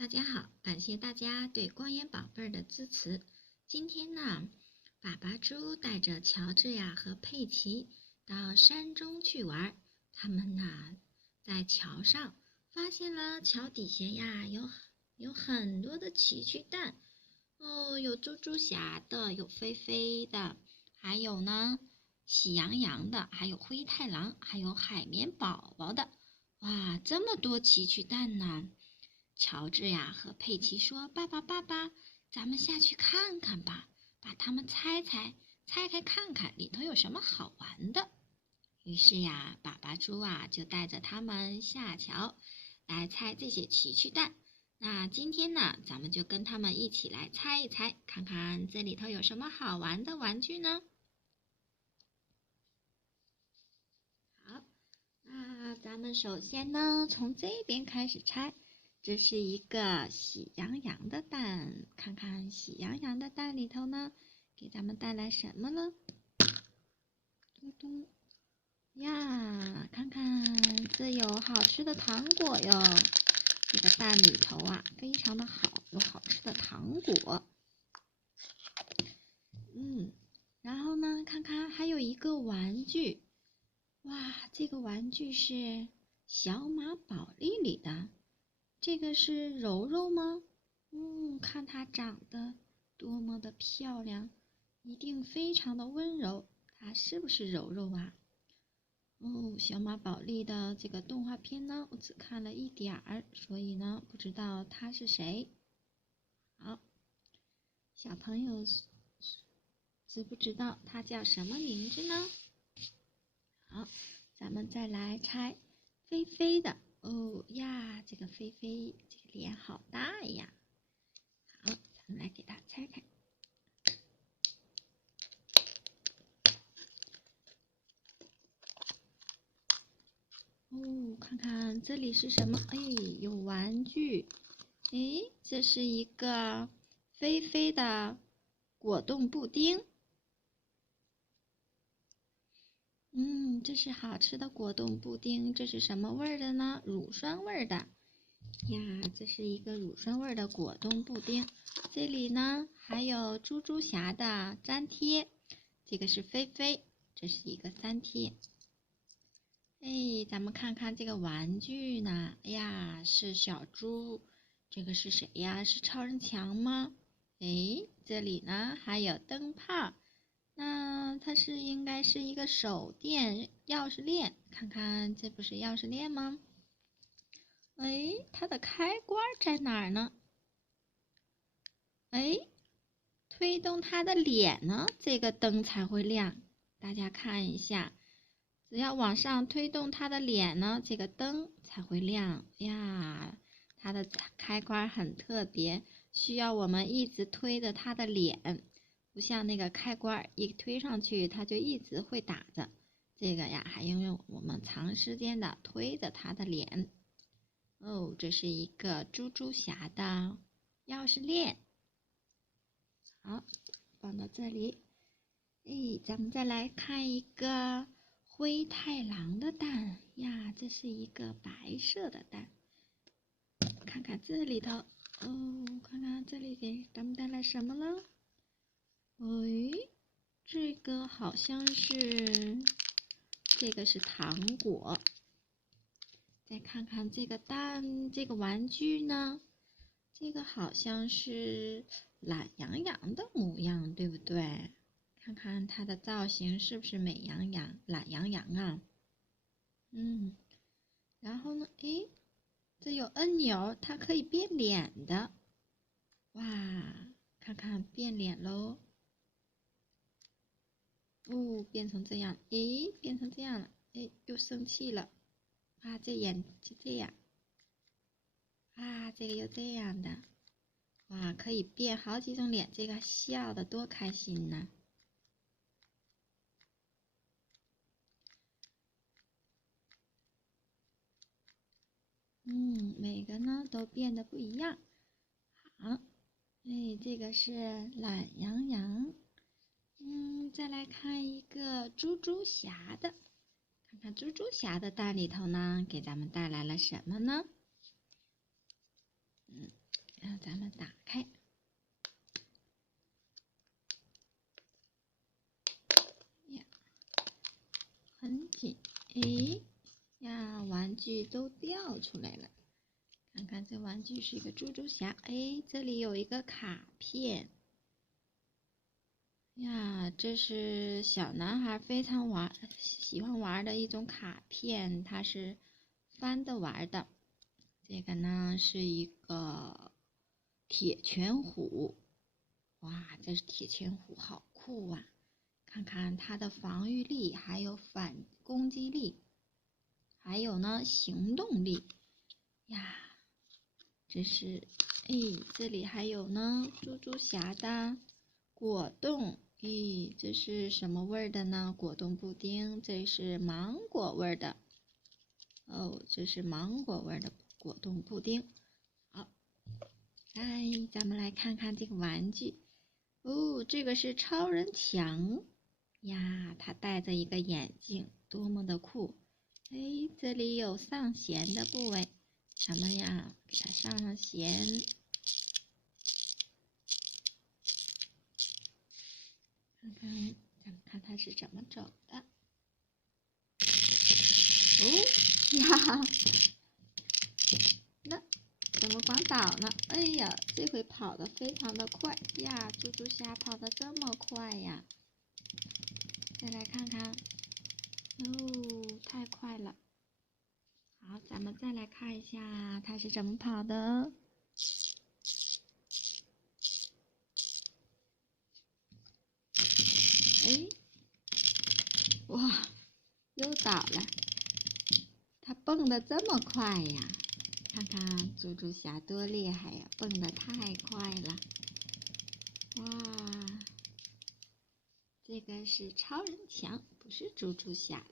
大家好，感谢大家对光盐宝贝的支持。今天呢，爸爸猪带着乔治呀和佩奇到山中去玩。他们呢，在桥上发现了桥底下呀有很多的奇趣蛋，有猪猪侠的，有飞飞的，还有呢喜羊羊的，还有灰太狼，还有海绵宝宝的。哇，这么多奇趣蛋呢！乔治呀和佩奇说：“爸爸，咱们下去看看吧，把它们拆开看看，里头有什么好玩的。”于是呀，爸爸猪啊就带着他们下桥来拆这些奇趣蛋。那今天呢，咱们就跟他们一起来猜一猜，看看这里头有什么好玩的玩具呢？好，那咱们首先呢，从这边开始拆。这是一个喜羊羊的蛋，看看喜羊羊的蛋里头呢，给咱们带来什么了？咚咚呀，看看这有好吃的糖果哟！这个蛋里头啊，非常的好，有好吃的糖果。然后呢，看看还有一个玩具，哇，这个玩具是小马宝莉里的。这个是柔柔吗？看它长得多么的漂亮，一定非常的温柔。它是不是柔柔啊？小马宝莉的这个动画片呢，我只看了一点儿，所以呢，不知道它是谁。好，小朋友知不知道它叫什么名字呢？好，咱们再来猜飞飞的。这个飞飞这个脸好大呀！好，咱们来给它拆开。看看这里是什么？有玩具。这是一个飞飞的果冻布丁。这是好吃的果冻布丁。这是什么味儿的呢？乳酸味儿的。呀，这是一个乳酸味的果冻布丁。这里呢还有猪猪侠的粘贴，这个是飞飞，这是一个粘贴。咱们看看这个玩具呢，是小猪。这个是谁呀？是超人强吗？这里呢还有灯泡，那它应该是一个手电钥匙链，看看这不是钥匙链吗？它的开关在哪儿呢？推动它的脸呢，这个灯才会亮。大家看一下，只要往上推动它的脸呢，这个灯才会亮呀。它的开关很特别，需要我们一直推着它的脸，不像那个开关一推上去它就一直会打着。这个呀，还因为我们长时间的推着它的脸。这是一个猪猪侠的钥匙链。好，放到这里。咱们再来看一个灰太狼的蛋呀，这是一个白色的蛋。看看这里头，看看这里给咱们带来什么了？这个好像是，这个是糖果。再看看这个蛋，这个玩具呢？这个好像是懒洋洋的模样，对不对？看看它的造型是不是懒洋洋啊？然后呢，这有按钮，它可以变脸的。哇，看看变脸喽！变成这样，变成这样了，又生气了。这眼就这样。这个又这样的。哇，可以变好几种脸，这个笑得多开心呢！每个呢都变得不一样。好，这个是懒洋洋。再来看一个猪猪侠的，看看猪猪侠的蛋里头呢，给咱们带来了什么呢？然后咱们打开，呀，很紧，诶，呀，玩具都掉出来了。看看这玩具是一个猪猪侠，哎，这里有一个卡片。呀，这是小男孩非常喜欢玩的一种卡片，它是翻着玩的。这个呢是一个铁拳虎，哇，这是铁拳虎，好酷啊！看看它的防御力，还有反攻击力，还有呢行动力呀。这是，哎，这里还有呢猪猪侠的果冻。咦，这是什么味儿的呢？果冻布丁，这是芒果味儿的。哦，这是芒果味儿的果冻布丁。好，咱们来看看这个玩具。哦，这个是超人强呀，他戴着一个眼镜，多么的酷！哎，这里有上弦的部位，什么呀？给它上上弦。咱们看它是怎么走的。哦呀，那怎么光倒呢？哎呀，这回跑得非常的快呀！猪猪侠跑得这么快呀！再来看看，哦，太快了。好，咱们再来看一下它是怎么跑的。哎，哇，又倒了。它蹦得这么快呀！看看猪猪侠多厉害呀，蹦得太快了。哇，这个是超人强，不是猪猪侠。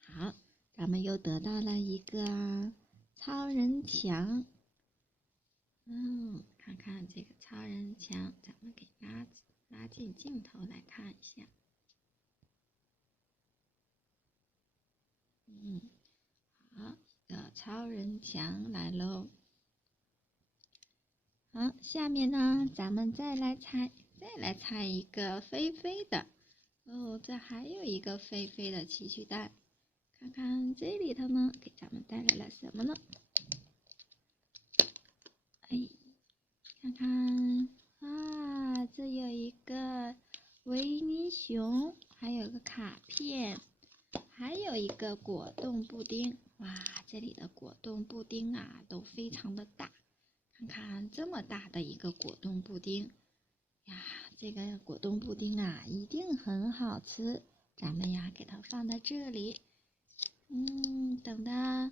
好，咱们又得到了一个超人强。看看这个超人强，咱们给拉近镜头来看一下。好，超人强来喽。好，下面呢，咱们再来猜一个飞飞的。哦，这还有一个飞飞的奇趣蛋，看看这里头呢，给咱们带来了什么呢？哎，看看啊，这有一个维尼熊，还有个卡片，还有一个果冻布丁。哇，这里的果冻布丁啊，都非常的大。看看这么大的一个果冻布丁呀，这个果冻布丁啊，一定很好吃。咱们呀，给它放在这里。等到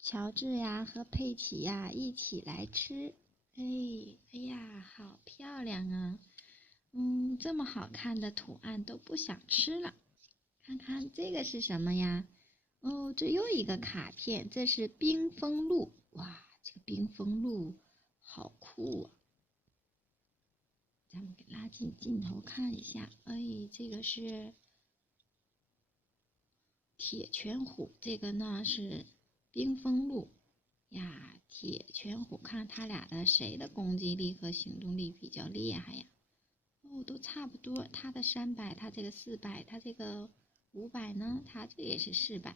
乔治呀和佩奇呀一起来吃。哎呀，好漂亮啊！这么好看的图案都不想吃了。看看这个是什么呀？哦，这又一个卡片，这是冰封鹿。哇，这个冰封鹿好酷啊！咱们给拉近镜头看一下。哎，这个是铁拳虎，这个呢是冰封鹿呀。铁拳虎，看他俩的谁的攻击力和行动力比较厉害呀？哦，都差不多。他的300，他这个400，他这个500呢，他这也是400。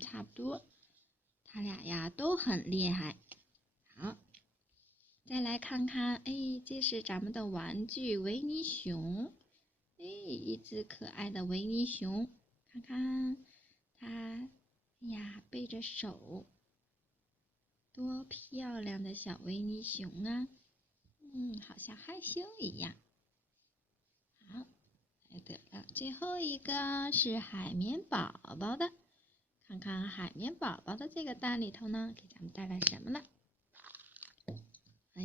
差不多。他俩呀都很厉害。好，再来看看，哎，这是咱们的玩具维尼熊。哎，一只可爱的维尼熊，看看它，哎呀，背着手，多漂亮的小维尼熊啊！好像害羞一样。好，来得了，最后一个是海绵宝宝的，看看海绵宝宝的这个蛋里头呢，给咱们带来什么了？哎，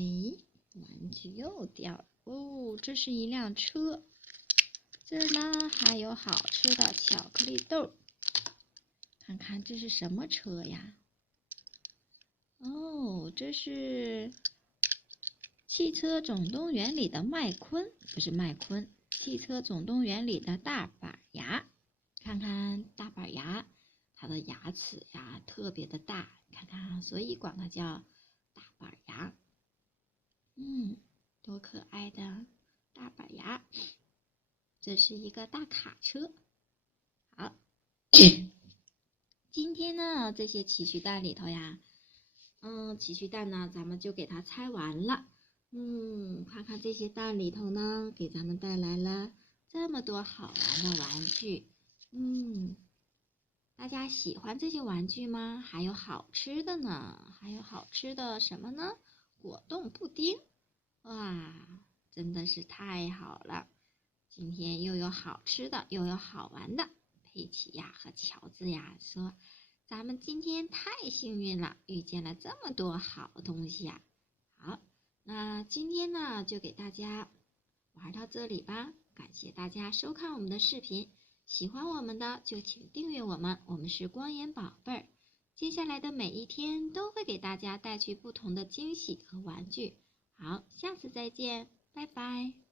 玩具又掉了。哦，这是一辆车。这儿呢还有好吃的巧克力豆，看看这是什么车呀？哦，这是汽车总动员里的麦昆，不是麦昆，汽车总动员里的大板牙。看看大板牙，它的牙齿呀特别的大，看看啊，所以管它叫大板牙。多可爱的大板牙！这是一个大卡车。好，今天呢，这些奇趣蛋里头呀，奇趣蛋呢，咱们就给它拆完了。看看这些蛋里头呢，给咱们带来了这么多好玩的玩具。大家喜欢这些玩具吗？还有好吃的呢，还有好吃的什么呢？果冻布丁。哇，真的是太好了！今天又有好吃的，又有好玩的。佩奇呀和乔治呀说，咱们今天太幸运了，遇见了这么多好东西呀。好，那今天呢就给大家玩到这里吧，感谢大家收看我们的视频，喜欢我们的就请订阅我们，我们是光盐宝贝儿，接下来的每一天都会给大家带去不同的惊喜和玩具。好，下次再见，拜拜。